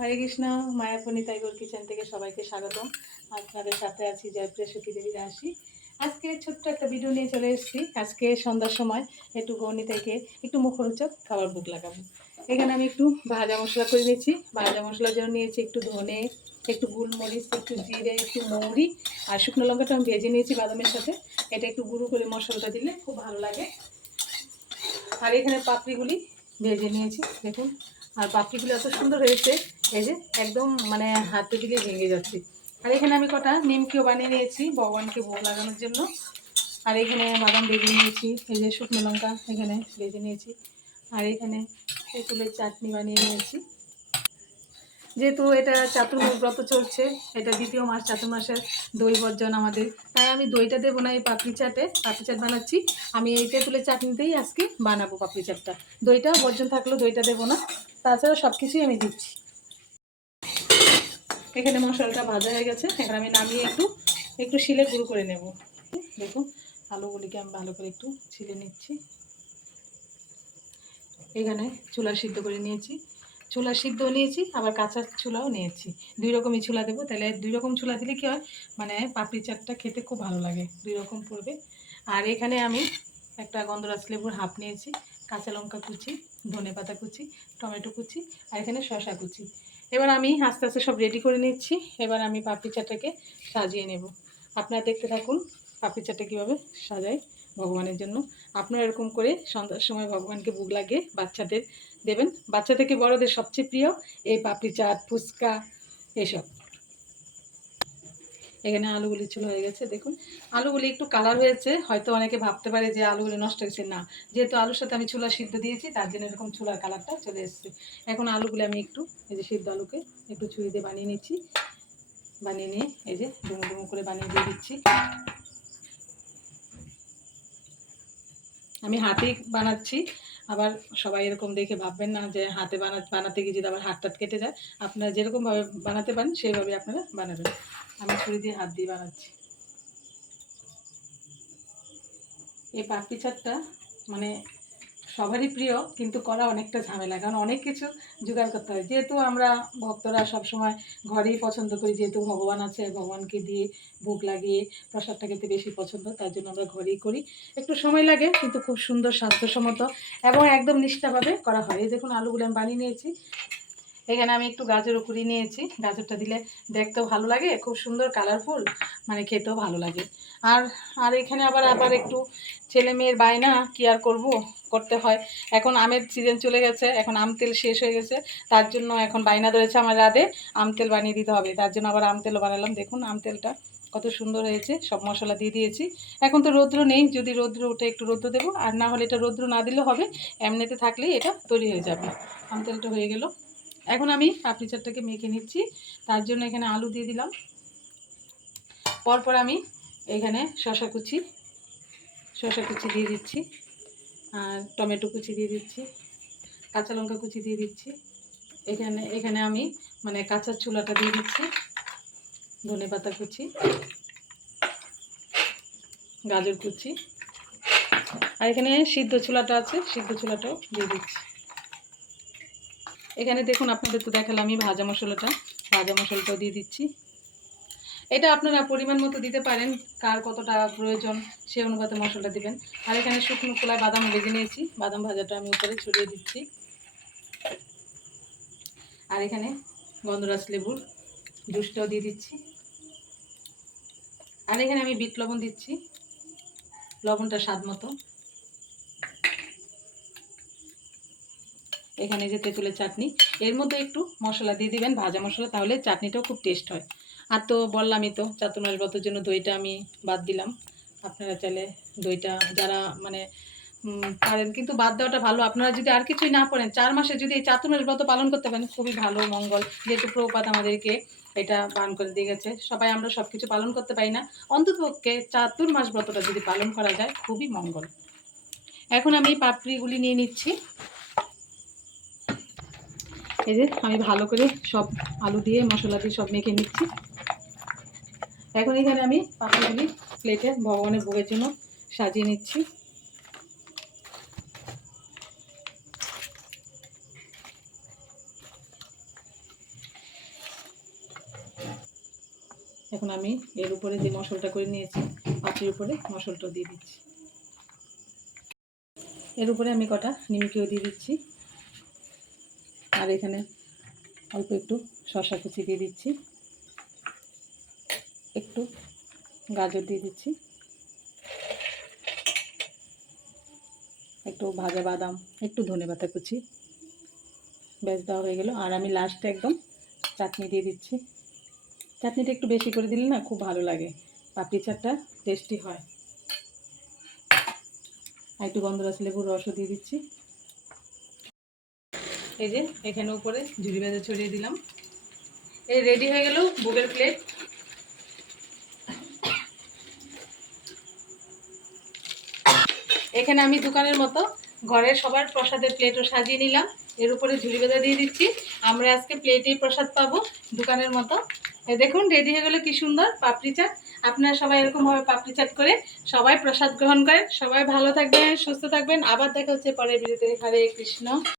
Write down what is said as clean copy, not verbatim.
হরে Krishna. Mayapuri Tiger kitchen থেকে সবাইকে স্বাগতম। আপনাদের সাথে আছি জয়প্রিয়া সখী দেবী রাশি। আজকে ছোট্ট একটা ভিডিও নিয়ে চলে এসেছি। আজকে সন্ধ্যার সময় একটু গৌনি থেকে একটু মুখরোচক খাবার ভোগ লাগাবো। এখানে আমি একটু ভাজা মশলা করে নিয়েছি। ভাজা মশলার জন্য নিয়েছি একটু ধনে, একটু গোলমরিচ, একটু জিরে, একটু মৌরি আর শুকনো লঙ্কাটা আমি ভেজে নিয়েছি বাদামের সাথে। এটা একটু গুঁড়ো করে মশলাটা দিলে খুব ভালো লাগে। আর এখানে পাপড়িগুলি ভেজে নিয়েছি দেখুন। আর পাপড়িগুলি এত সুন্দর হয়েছে, এই যে একদম মানে হাতে দিলে ভেঙে যাচ্ছে। আর এখানে আমি কটা নিমকিও বানিয়ে নিয়েছি ভগবানকে ভোগ লাগানোর জন্য। আর এখানে বাদাম ভেজে নিয়েছি, এই যে শুকনো লঙ্কা এখানে ভেজে নিয়েছি। আর এখানে তেঁতুলের চাটনি বানিয়ে নিয়েছি। যেহেতু এটা চাতুর্মাস ব্রত চলছে, এটা দ্বিতীয় মাস, চাতুর্মাসের দই বর্জন আমাদের, তাই আমি দইটা দেবো না এই পাপড়ি চাটে। পাপড়ি চাট বানাচ্ছি আমি এই তেঁতুলের চাটনিতেই আজকে বানাবো পাপড়ি চাটটা। দইটা বর্জন থাকলেও দইটা দেবো না, তাছাড়া সব কিছুই আমি দিচ্ছি। এখানে মশলাটা ভাজা হয়ে গেছে, এখানে আমি নামিয়ে একটু একটু শিলে গুঁড়ো করে নেব। দেখুন আলুগুলিকে আমি ভালো করে একটু ছিলে নিচ্ছি। এখানে চুলা সিদ্ধ করে নিয়েছি, ছোলা সিদ্ধ নিয়েছি, আবার কাঁচা ছোলাও নিয়েছি। দুই রকমই ছোলা দেবো, তাহলে দুই রকম ছোলা দিলে কী হয়, মানে পাপড়ি চাটটা খেতে খুব ভালো লাগে, দুই রকম পড়বে। আর এখানে আমি একটা গন্ধরাজ লেবুর হাফ নিয়েছি, কাঁচা লঙ্কা কুচি, ধনে পাতা কুচি, টমেটো কুচি, আর এখানে শসা কুচি। এবার আমি আস্তে আস্তে সব রেডি করে নিচ্ছি। এবার আমি পাপড়ি চাটটাকে সাজিয়ে নেব। আপনারা দেখতে থাকুন পাপড়ি চাটটা কীভাবে সাজাই ভগবানের জন্য। আপনারা এরকম করে সন্ধ্যার সময় ভগবানকে ভোগ লাগিয়ে বাচ্চাদের দেবেন। বাচ্চা থেকে বড়দের সবচেয়ে প্রিয় এই পাপড়ি চাট, ফুচকা এসব। এখানে আলুগুলি ছোলা হয়ে গেছে দেখুন। আলুগুলি একটু কালার হয়েছে, হয়তো অনেকে ভাবতে পারে যে আলুগুলি নষ্ট হয়েছে, না, যেহেতু আলুর সাথে আমি ছোলা সিদ্ধ দিয়েছি তার জন্য এরকম ছোলার কালারটা চলে এসেছে। এখন আলুগুলি আমি একটু এই যে সিদ্ধ আলুকে একটু ছুরি দিয়ে বানিয়ে নিচ্ছি। বানিয়ে নিয়ে এই যে ডুমো ডুমো করে বানিয়ে দিয়ে দিচ্ছি। আমি হাতেই বানাচ্ছি, আবার সবাই এরকম দেখে ভাববেন না যে হাতে বানাতে গিয়ে যদি আবার হাত টাত কেটে যায়। আপনারা যেরকমভাবে বানাতে পারেন সেইভাবে আপনারা বানাবেন। আমি ছুরি দিয়ে হাত দিয়ে বানাচ্ছি। এই পাপড়ি চাটটা মানে সবারই প্রিয়, কিন্তু করা অনেকটা ঝামেলা, কারণ অনেক কিছু জোগাড় করতে হয়। যেহেতু আমরা ভক্তরা সবসময় ঘরেই পছন্দ করি, যেহেতু ভগবান আছে, ভগবানকে দিয়ে ভোগ লাগিয়ে প্রসাদটা খেতে বেশি পছন্দ, তার জন্য আমরা ঘরেই করি। একটু সময় লাগে কিন্তু খুব সুন্দর, স্বাস্থ্যসম্মত এবং একদম নিষ্ঠাভাবে করা হয়। এই দেখুন আলুগুলো আমি বানিয়ে নিয়েছি। এখানে আমি একটু গাজরও কুড়িয়ে নিয়েছি। গাজরটা দিলে দেখতেও ভালো লাগে, খুব সুন্দর কালারফুল, মানে খেতেও ভালো লাগে। আর আর এখানে আবার একটু ছেলে মেয়ের বায়না, কি আর করব, করতে হয়। এখন আমের সিজন চলে গেছে, এখন আম তেল শেষ হয়ে গেছে, তার জন্য এখন বায়না ধরেছে আমার রাতে আম তেল বানিয়ে দিতে হবে। তার জন্য আবার আম তেলও বানালাম। দেখুন আম তেলটা কত সুন্দর হয়েছে, সব মশলা দিয়ে দিয়েছি। এখন তো রৌদ্র নেই, যদি রৌদ্র উঠে একটু রৌদ্র দেবো, আর না হলে এটা রৌদ্র না দিলেও হবে, এমনিতে থাকলেই এটা তৈরি হয়ে যাবে। আম তেলটা হয়ে গেল। এখন আমি পাপড়ি চাটটাকে মেখে নিচ্ছি, তার জন্য এখানে আলু দিয়ে দিলাম। পরপর আমি এখানে শসা কুচি দিয়ে দিচ্ছি, আর টমেটো কুচি দিয়ে দিচ্ছি, কাঁচা লঙ্কা কুচি দিয়ে দিচ্ছি। এখানে আমি মানে কাঁচা ছোলাটা দিয়ে দিচ্ছি, ধনে পাতা কুচি, গাজর কুচি, আর এখানে সিদ্ধ ছোলাটা আছে, সিদ্ধ ছোলাটাও দিয়ে দিচ্ছি। এখানে দেখুন আপনাদের তো দেখালাম আমি ভাজা মশলাটাও দিয়ে দিচ্ছি। এটা আপনারা পরিমাণ মতো দিতে পারেন, কার কতটা প্রয়োজন সেই অনুপাতে মশলাটা দিবেন। আর এখানে শুকনো খোলায় বাদাম ভেজে নিয়েছি, বাদাম ভাজাটা আমি উপরে ছড়িয়ে দিচ্ছি। আর এখানে গন্ধরাজ লেবুর জুসটাও দিয়ে দিচ্ছি। আর এখানে আমি বিট লবণ দিচ্ছি, লবণটা স্বাদ মতো। এখানে যে তেঁতুলের চাটনি, এর মধ্যে একটু মশলা দিয়ে দিবেন, ভাজা মশলা, তাহলে চাটনিটাও খুব টেস্ট হয়। আর তো বললামই তো চাতুর্মাস ব্রতের জন্য দইটা আমি বাদ দিলাম। আপনারা চাইলে দইটা যারা মানে পারেন, কিন্তু বাদ দেওয়াটা ভালো। আপনারা যদি আর কিছুই না পারেন, 4 মাসে যদি এই চাতুর্মাস ব্রত পালন করতে পারেন খুবই ভালো, মঙ্গল। যেহেতু প্রভুপাদ আমাদেরকে এটা বারণ করে দিয়ে গেছে, সবাই আমরা সব কিছু পালন করতে পারি না, অন্ততপক্ষে চাতুর্মাস ব্রতটা যদি পালন করা যায় খুবই মঙ্গল। এখন আমি পাপড়িগুলি নিয়ে নিচ্ছি। এই যে আমি ভালো করে সব আলু দিয়ে মশলা দিয়ে সব মেখে নিচ্ছি। এখন এখানে আমি পাপড়িগুলি প্লেটে ভগবানের ভোগের জন্য সাজিয়ে নিচ্ছি। এখন আমি এর উপরে যে মশলাটা করে নিয়েছি পাটির উপরে মশলাটা দিয়ে দিচ্ছি। এর উপরে আমি কটা নিমকিও দিয়ে দিচ্ছি, আর এখানে অল্প একটু শসা কুচি দিয়ে দিচ্ছি, একটু গাজর দিয়ে দিচ্ছি, একটু ভাজা বাদাম, একটু ধনেপাতা কুচি, ব্যাস দেওয়া হয়ে গেল। আর আমি লাস্টে একদম চাটনি দিয়ে দিচ্ছি। চাটনিটা একটু বেশি করে দিলে না খুব ভালো লাগে, পাপড়ি চাটটা টেস্টি হয়। আর একটু গন্ধরাজ লেবুর রসও দিয়ে দিচ্ছি। এই যে এখানে উপরে ঝুড়ি বেঁধে ছড়িয়ে দিলাম। এই রেডি হয়ে গেল ভোগের প্লেট। এখানে আমি দোকানের মতো ঘরের সবার প্রসাদের প্লেটও সাজিয়ে নিলাম, এর উপরে ঝুড়ি বেঁধে দিয়ে দিচ্ছি। আমরা আজকে প্লেটেই প্রসাদ পাবো দোকানের মতো। এই দেখুন রেডি হয়ে গেল কি সুন্দর পাপড়ি চাট। আপনারা সবাই এরকমভাবে পাপড়ি চাট করে সবাই প্রসাদ গ্রহণ করেন। সবাই ভালো থাকবেন, সুস্থ থাকবেন। আবার দেখা হচ্ছে পরের ভিডিওতে। হরে কৃষ্ণ।